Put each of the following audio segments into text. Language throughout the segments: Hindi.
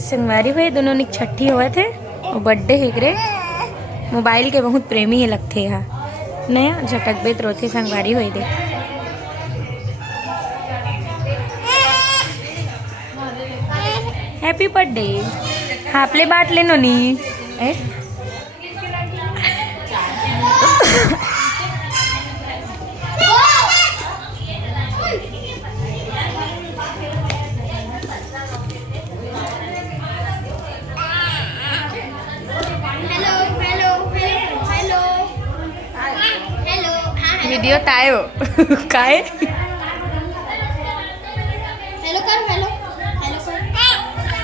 संगवारी हुए दोनों ने छठी हुए थे और बर्थडे हिकरे मोबाइल के बहुत प्रेमी है लगते हैं नया झटक बेत रोते संगवारी हुए दे हैप्पी बर्थडे हापले बाट लेनो नी वीडियो तायो काय हेलो कर हेलो हेलो कर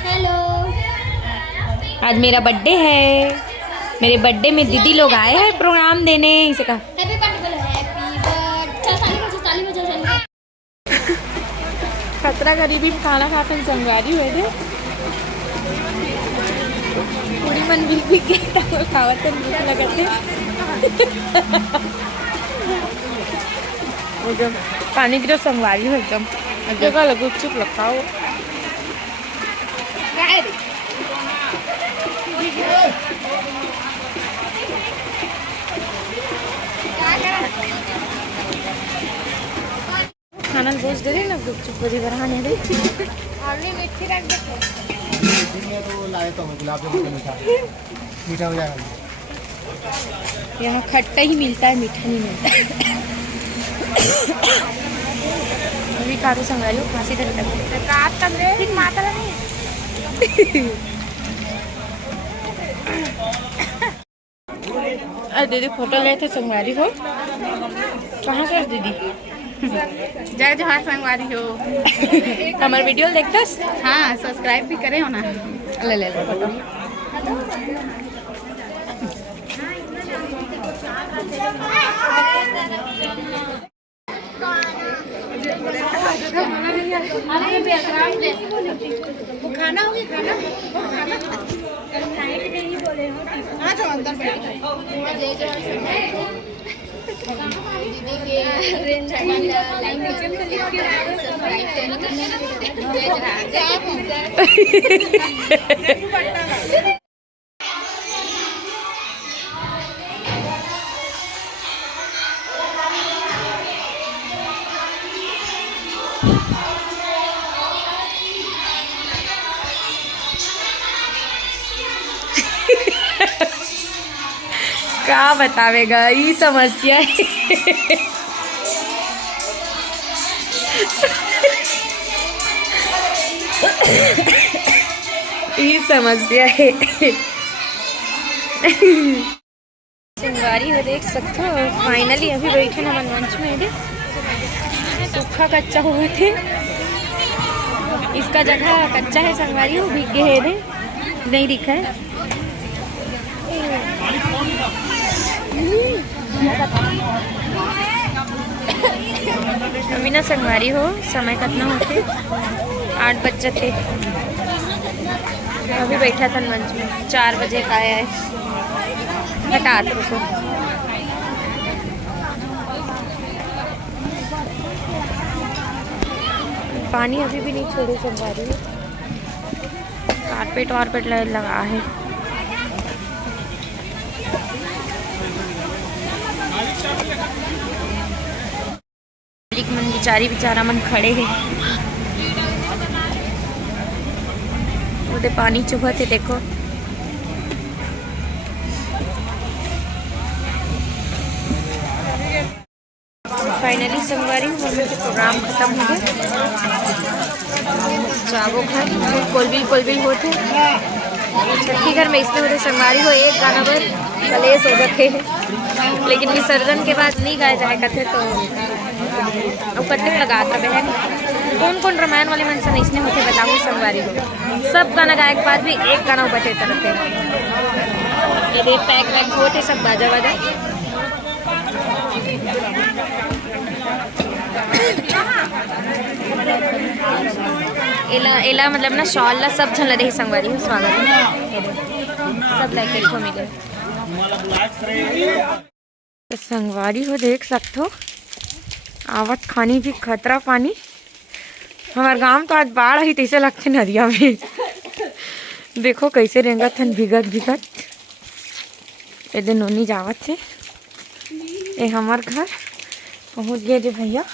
हेलो। आज मेरा बर्थडे है मेरे बर्थडे में दीदी लोग आए हैं प्रोग्राम देने इसे कहा हैप्पी बर्थडे हैप्पी बर्थडे ताली बजाओ खतरा गरीबी में खाना खाते संगवारी हुए थे पूरी मन भी गई खावत भूख लगते एकदम पानी की तो संगवारी हो एकदम जगह लगो चुप लगता हो खाना रोज दे रहे ना गुपचुप बड़ी बढ़ाने दे मीठी रख दे तो लाए तो गुलाब जामुन मीठा मीठा हो जाएगा यहाँ खट्टा ही मिलता है मीठा नहीं मिलता अभी कारो संभालो फांसी धर काट तब रे ठीक माता नहीं अरे दीदी फोटो ले थे संगवारी हो कहाँ से दीदी जय जोहार संगवारी हो हमारे वीडियो देखता हाँ सब्सक्राइब भी करे हो ना ले ले फोटो खाना होगी खाना हाँ जो अंदर बैठे क्या बतावेगा ये समस्या है ये समस्या है संगवारी हो देख सकते हो फाइनली अभी बैठे ना मनमंच में भी सूखा कच्चा हुए थे इसका जगह कच्चा है संगवारी हो भीगे है नहीं दिखा है अभी ना संगवारी हो समय कितना होते 8 बजे थे अभी बैठा था मंच में 4 बजे का आया है हटा रुको पानी अभी भी नहीं छोड़े संगवारी कारपेट वारपेट लगा है मन बेचारा मन खड़े है उधर पानी चुभत है देखो फाइनली संगवारी प्रोग्राम खत्म हो गया जागो घर कोलबिल होते छठी घर में इसलिए होते संगवारी हो एक गाना पर कलेश हो गए लेकिन विसर्जन के बाद नहीं गाए जाए कथे तो अब कथे लगाता बहन कौन कौन रामायण वाले मन से इसने होते बताऊँ संगवारी हो सब गाना गाए के बाद भी एक गाना बचे तरफते ये पैक वैक होते सब बाजा बाजा एला मतलब ना शॉल ला सब झन लदे संगवारी हो स्वागत सब लाइक को मिले तो संगवारी हो देख सकते हो आवत खानी भी खतरा पानी हमारे गांव तो आज बाढ़ आई तैसे लगते नदिया में देखो कैसे रेंगत हन भिगत भिगत। ए दिन नोनी जावत थे। ए हमार घर पहुँच गए रे भैया।